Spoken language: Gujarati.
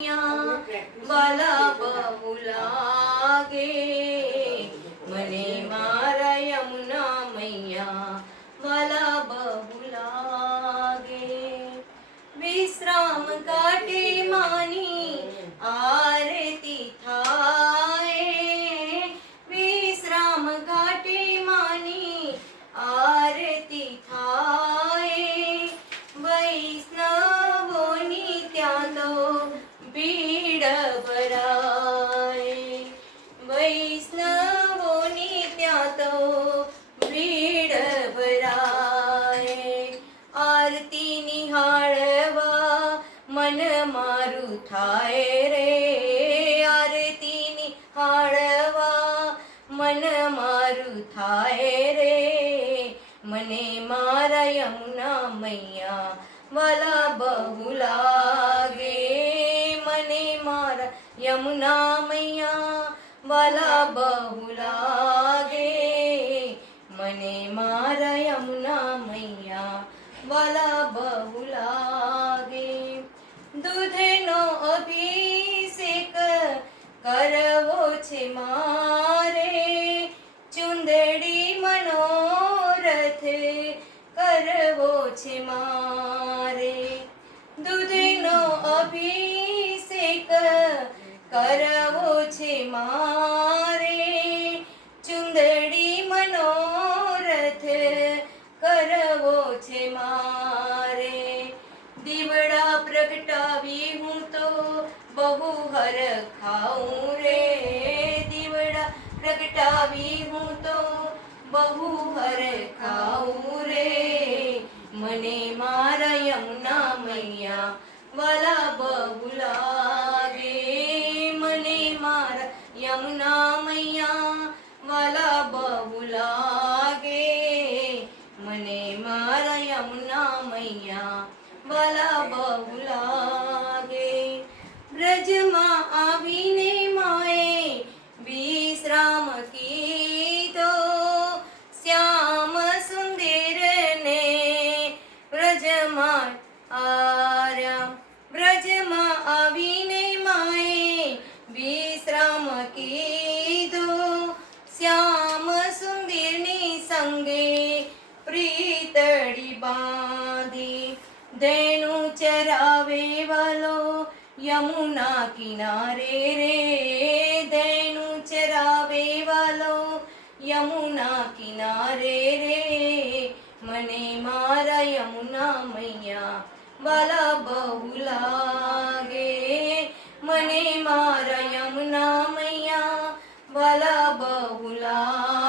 વાલા બહુ લાગે મને મારા યમુના મૈયા વાલા બહુ લાગે વિશ્રામ કાટે માની આરતી થાય વિશ્રામ ઘાટે માની આરતી થાય વૈષ્ણવોની ત્યાં તો ભીડ ભરાય વૈષ્ણવોની ત્યાં તો ભીડ ભરાય આરતી નિહાળવા મન મારું થાય રે આરતી નિહાળવા મન મારું થાય રે મને મારા યમુના મૈયા વાલા બહુ લાગે મને મારા યમુના મૈયા વાલા બહુ લાગે મને મારા યમુના મૈયા વાલા બહુ લાગે દૂધનો અભિષેક કરવો છે મારે ચુંદડી મનોરથ કરવો છે મારે દૂધનો અભિષેક કરવો છે મારે ચુંદડી મનોરથ કરવો છે મારે દીવડા પ્રગટાવી હું તો બહુ હરખાઉં રે દીવડા પ્રગટાવી હું તો બહુ હરખાઉં રે મને મારા યમુના મૈયા વાલા બહુ લાગે મને મારા યમુના મૈયા વાલા બહુ લાગે મને મારા યમુના મૈયા વાલા બહુ લાગે બ્રજમાં આવીને માએ વિશ્રામ કીધો શ્યામ સુંદરને બ્રજમાં આર્યા બ્રજમાં આવીને માએ વિશ્રામ કીધો શ્યામ સુંદરની સંગે પ્રીતડી બાંધી ધેનું ચરાવે વાલો યમુના કિનારે રે ધેનું ચરાવે વાલો યમુના કિનારે રે મને મારા યમુના મૈયા વાલા બહુ લાગે મને મારા યમુના મૈયા વાલા બહુ લાગે